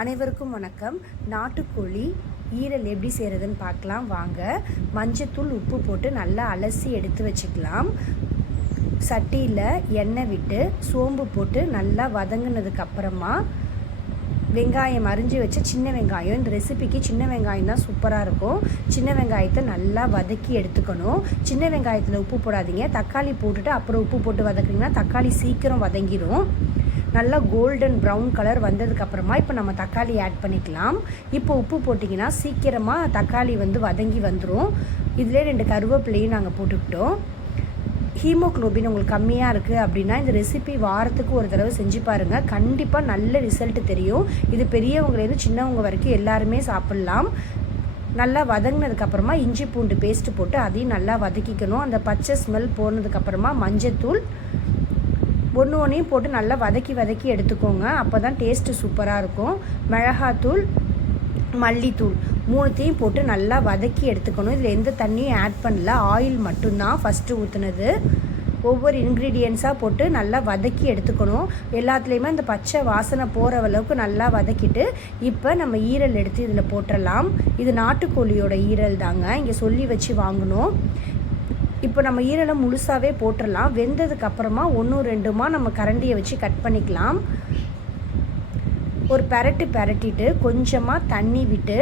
அனைவருக்கும் வணக்கம். நாட்டுக்கோழி ஈரல் எப்படி செய்கிறதுன்னு பார்க்கலாம் வாங்க. மஞ்சத்தூள் உப்பு போட்டு நல்லா அலசி எடுத்து வச்சுக்கலாம். சட்டியில் எண்ணெய் விட்டு சோம்பு போட்டு நல்லா வதங்கினதுக்கப்புறமா வெங்காயம் அரிஞ்சு வச்ச சின்ன வெங்காயம், இந்த ரெசிபிக்கு சின்ன வெங்காயம் தான் சூப்பராக இருக்கும். சின்ன வெங்காயத்தை நல்லா வதக்கி எடுத்துக்கணும். சின்ன வெங்காயத்தில் உப்பு போடாதீங்க, தக்காளி போட்டுட்டு அப்புறம் உப்பு போட்டு வதக்குனீங்கன்னா தக்காளி சீக்கிரம் வதங்கிடும். நல்லா கோல்டன் ப்ரௌன் கலர் வந்ததுக்கப்புறமா இப்போ நம்ம தக்காளி ஆட் பண்ணிக்கலாம். இப்போ உப்பு போட்டிங்கன்னா சீக்கிரமாக தக்காளி வதங்கி வந்துடும். இதிலே 2 கருவேப்பிலையும் நாங்கள் போட்டுக்கிட்டோம். ஹீமோக்ளோபின் உங்களுக்கு கம்மியாக இருக்குது அப்படின்னா இந்த ரெசிபி வாரத்துக்கு ஒரு தடவை செஞ்சு பாருங்கள். கண்டிப்பாக நல்ல ரிசல்ட் தெரியும். இது பெரியவங்கலேருந்து சின்னவங்க வரைக்கும் எல்லாருமே சாப்பிட்லாம். நல்லா வதங்கினதுக்கப்புறமா இஞ்சி பூண்டு பேஸ்ட்டு போட்டு அதையும் நல்லா வதக்கிக்கணும். அந்த பச்சை ஸ்மெல் போனதுக்கப்புறமா மஞ்சத்தூள் ஒன்றையும் போட்டு நல்லா வதக்கி எடுத்துக்கோங்க. அப்போ தான் டேஸ்ட்டு சூப்பராக இருக்கும். மிளகாத்தூள், மல்லித்தூள் 3த்தையும் போட்டு நல்லா வதக்கி எடுத்துக்கணும். இதில் எந்த தண்ணியும் ஆட் பண்ணல, ஆயில் மட்டும்தான் ஃபஸ்ட்டு ஊற்றுனது. ஒவ்வொரு இன்க்ரீடியன்ஸாக போட்டு நல்லா வதக்கி எடுத்துக்கணும். எல்லாத்துலேயுமே அந்த பச்சை வாசனை போகிற அளவுக்கு நல்லா வதக்கிட்டு இப்போ நம்ம ஈரல் எடுத்து இதில் போட்டுடலாம். இது நாட்டுக்கோழியோட ஈரல் தாங்க, இங்கே சொல்லி வச்சு வாங்கணும். இப்போ நம்ம ஈரலை முழுசாகவே போட்டுடலாம். வெந்ததுக்கப்புறமா 1-2மா நம்ம கரண்டியை வச்சு கட் பண்ணிக்கலாம். ஒரு பெரட்டிட்டு கொஞ்சமாக தண்ணி விட்டு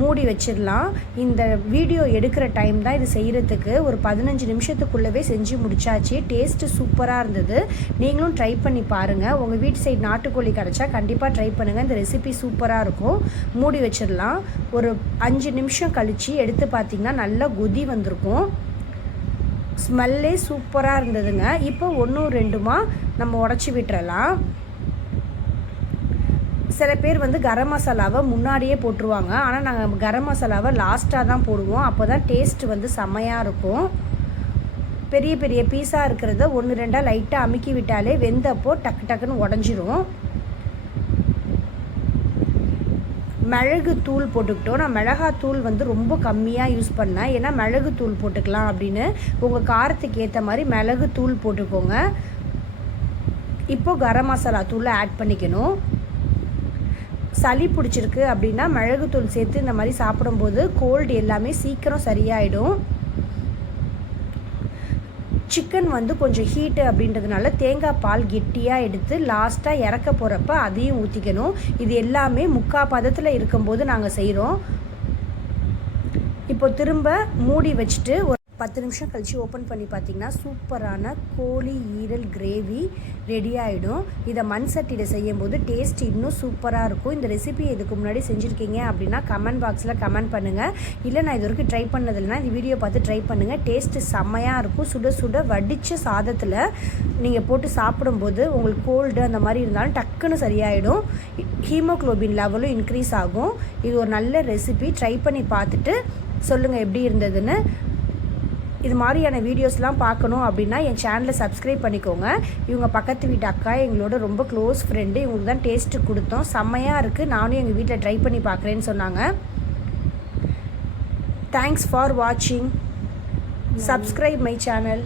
மூடி வச்சிடலாம். இந்த வீடியோ எடுக்கிற டைம் தான் இது செய்கிறதுக்கு. ஒரு 15 நிமிஷத்துக்குள்ளவே செஞ்சு முடிச்சாச்சு. டேஸ்ட்டு சூப்பராக இருந்தது. நீங்களும் ட்ரை பண்ணி பாருங்கள். உங்கள் வீட்டு சைடு நாட்டுக்கோழி கிடச்சா கண்டிப்பாக ட்ரை பண்ணுங்கள். இந்த ரெசிபி சூப்பராக இருக்கும். மூடி வச்சிடலாம். ஒரு 5 நிமிஷம் கழித்து எடுத்து பார்த்திங்கன்னா நல்லா கொதி வந்திருக்கும். ஸ்மெல்லே சூப்பராக இருந்ததுங்க. இப்போ 1-2மா நம்ம உடச்சி விட்டுறலாம். சில பேர் கரம் மசாலாவை முன்னாடியே போட்டுருவாங்க. ஆனால் நாங்கள் கரம் மசாலாவை லாஸ்ட்டாக தான் போடுவோம். அப்போ தான் டேஸ்ட்டு செம்மையாக இருக்கும். பெரிய பெரிய பீஸாக இருக்கிறத 1-2 லைட்டாக அமுக்கி விட்டாலே வெந்தப்போ டக்குன்னு உடஞ்சிரும். மிளகு தூள் போட்டுக்கிட்டோம். நான் மிளகாத்தூள் ரொம்ப கம்மியாக யூஸ் பண்ணேன். ஏன்னா மிளகு தூள் போட்டுக்கலாம் அப்படின்னு. உங்கள் காரத்துக்கு ஏற்ற மாதிரி மிளகு தூள் போட்டுக்கோங்க. இப்போது கரம் மசாலா தூளை ஆட் பண்ணிக்கணும். சளி பிடிச்சிருக்கு அப்படின்னா மிளகுத்தூள் சேர்த்து இந்த மாதிரி சாப்பிடும்போது கோல்டு எல்லாமே சீக்கிரம் சரியாயிடும். சிக்கன் கொஞ்சம் ஹீட்டு அப்படின்றதுனால தேங்காய் பால் கெட்டியாக எடுத்து லாஸ்ட்டாக இறக்க போகிறப்ப அதையும் ஊற்றிக்கணும். இது எல்லாமே முக்கால் பதத்தில் இருக்கும்போது நாங்கள் செய்கிறோம். இப்போ திரும்ப மூடி வச்சுட்டு ஒரு 10 நிமிஷம் கழித்து ஓப்பன் பண்ணி பார்த்திங்கன்னா சூப்பரான கோழி ஈரல் கிரேவி ரெடி ஆகிடும். இதை மண் சட்டியில் செய்யும்போது டேஸ்ட் இன்னும் சூப்பராக இருக்கும். இந்த ரெசிபி இதுக்கு முன்னாடி செஞ்சுருக்கீங்க அப்படின்னா கமெண்ட் பாக்ஸில் கமெண்ட் பண்ணுங்கள். இல்லை நான் இது வரைக்கும் ட்ரை பண்ணதில்லைனா இந்த வீடியோ பார்த்து ட்ரை பண்ணுங்கள். டேஸ்ட்டு செம்மையாக இருக்கும். சுட சுட வடித்த சாதத்தில் நீங்கள் போட்டு சாப்பிடும்போது உங்களுக்கு கோல்டு அந்த மாதிரி இருந்தாலும் டக்குன்னு சரியாயிடும். ஹீமோக்ளோபின் லெவலும் இன்க்ரீஸ் ஆகும். இது ஒரு நல்ல ரெசிபி. ட்ரை பண்ணி பார்த்துட்டு சொல்லுங்கள் எப்படி இருந்ததுன்னு. இது மாதிரியான வீடியோஸ்லாம் பார்க்கணும் அப்படின்னா என் சேனலை சப்ஸ்கிரைப் பண்ணிக்கோங்க. இவங்க பக்கத்து வீட்டு அக்கா எங்களோட ரொம்ப க்ளோஸ் ஃப்ரெண்டு. இவங்களுக்கு தான் டேஸ்ட்டு கொடுத்தோம். செம்மையாக இருக்குது. நானும் எங்கள் வீட்டில் ட்ரை பண்ணி பார்க்குறேன்னு சொன்னாங்க. தேங்க்ஸ் ஃபார் வாட்சிங். Subscribe my channel.